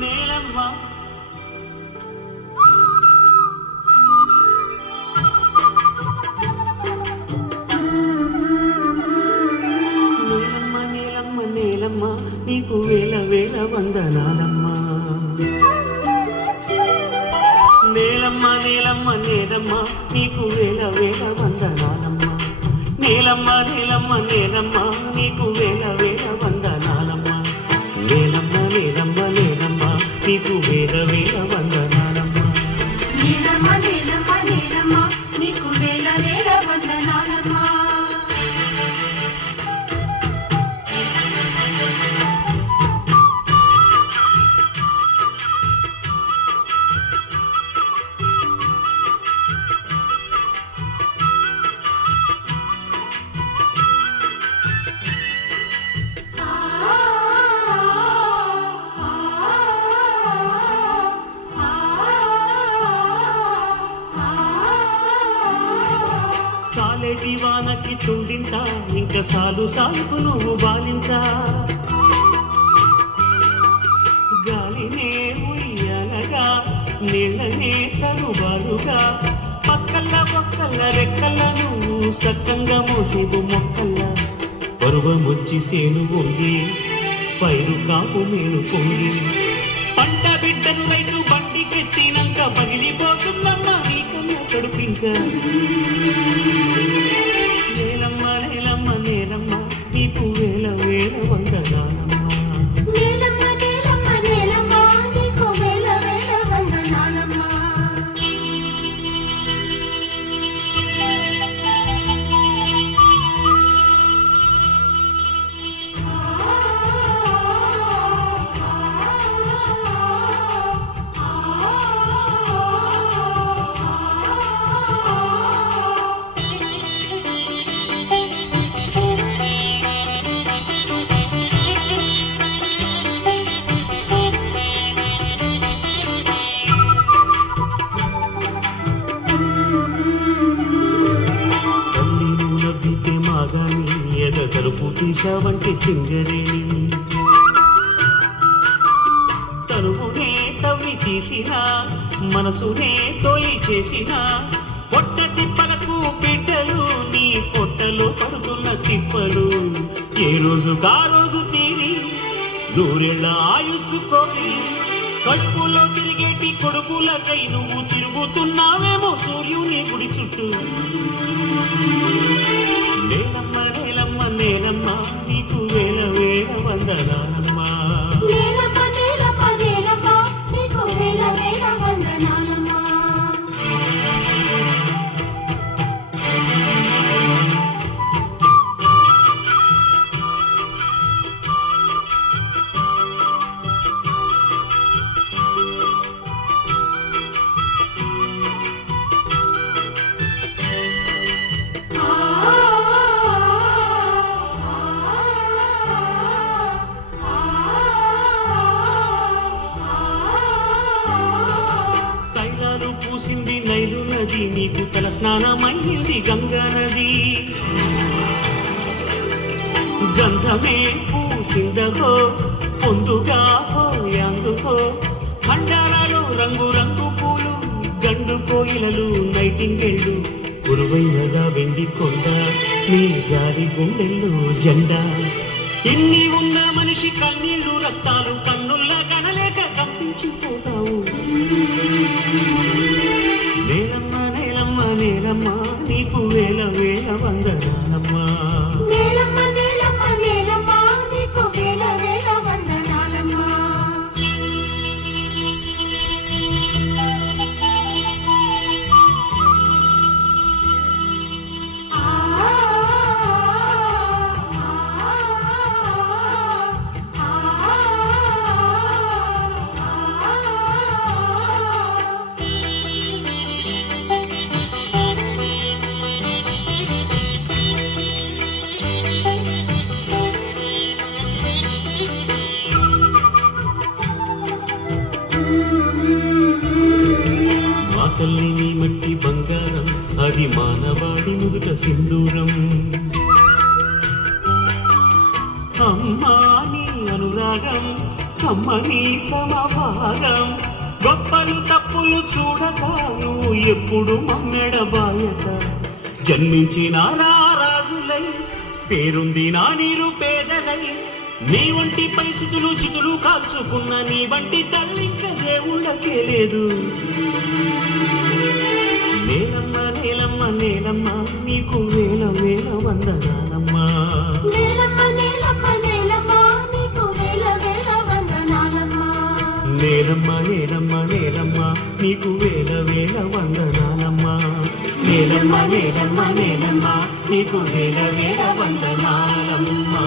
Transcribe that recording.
నేలమ్మ నేలమ్మ నేలమ్మ నేలమ్మ నీకు వేల వేల వందనాలమ్మ నేలమ్మ నేలమ్మ నేలమ్మ నీకు వేల వేల వందనాలమ్మ నేలమ్మ నేలమ్మ నేలమ్మ నీకు వేల వేల వందనాలమ్మ నేలమ్మ నేలమ్మ నేలమ్మ నీకు వేల వేల వందనాలమ్మ నేలమ్మ నేలమ్మ నేలమ్మ నీకు వేల వేల వందనాలమ్మ సాలేటి వానకి తుండింత ఇంక సాలు సాలుకు నువ్వు బాలింత గాలినే ఉయ్యాలగా నీళ్ళనే చనుబాలుగా పక్కల్ల పక్కల్ల రెక్కల్ల నువ్వు సక్కంగా మోసేవు మొక్కల్ల పరువమొచ్చి సేను వంగి పైరు కాపు మేలు పొంగి పంట బిడ్డను రైతు బండికెత్తినాక పగిలిపోతుందమ్మా నీకన్నా కడుపింక నేలమ్మ నేలమ్మ నేలమ్మ నీకు వేల వేల వందనాలమ్మ నేలమ్మ నేలమ్మ నేలమ్మ నీకు వేల వేల వందనాలమ్మ తలుపు తీశావంటే సింగరేణి తనువునే తవ్వి తీసిన మనసునే తోలి చేసిన పొట్ట తిప్పలకు బిడ్డలు నీ పొట్టలో పడుతున్న తిప్పలు ఏ రోజు కా రోజు తీరి నూరేళ్ల ఆయుస్సు కోరి కడుపులో తిరిగేటి కొడుకులకై నువ్వు తిరుగుతున్నావేమో సూర్యుని గుడి చుట్టూ నేలమ్మ నేలమ్మ నేలమ్మ నీకు వేల వేల వందనాలమ్మ నేలమ్మ నేలమ్మ నేలమ్మ నీకు వేల వేల వందనాలమ్మ పూసింది నైలు నది నీకు తల స్నానమైంది గంగా నది గంధమే పూసిందహో పొందుగా హోయాంగుహో ఖండాలలో రంగు రంగు పూలు గండు కోయిలలు నైటింగెళ్ళు కురువైనగా వెండి కొండ నీ జారి గుండెల్లో జెండా ఎన్ని ఉన్న మనిషి కన్నీళ్లు రక్తాలు కన్నుల్లా కనలేక కంపించిపోతావు నేలమ్మ నేలమ్మ నేలమ్మ నీకు వేల వేల వందనాలమ్మ నేలమ్మ నేలమ్మ నేలమ్మ నీకు వేల వేల వందనాలమ్మ తల్లి నీ మట్టి బంగారం అది మానవాడి నుదుట సింధూరం అమ్మా నీ అనురాగం కమ్మని సమభాగం గొప్పలు తప్పులు చూడక నువ్వు ఎప్పుడు మమ్మెడబాయక జన్మించిన రారాజులై పేరుంది నా నిరుపేదలై నీ వంటి పరిస్థితులు చితులు కాల్చుకున్న నీ వంటి తల్లింక దేవుళ్ళకే లేదు నేలమ్మ నేలమ్మ నేలమ్మ నీకు వేల వేల వందనాలమ్మా నేలమ్మ నేలమ్మ నేలమ్మ నీకు వేల వేల వందనాలమ్మా నేలమ్మ నేలమ్మ నేలమ్మ నీకు వేల వేల వందనాలమ్మా నేలమ్మ నేలమ్మ నేలమ్మ నీకు వేల వేల వందనాలమ్మా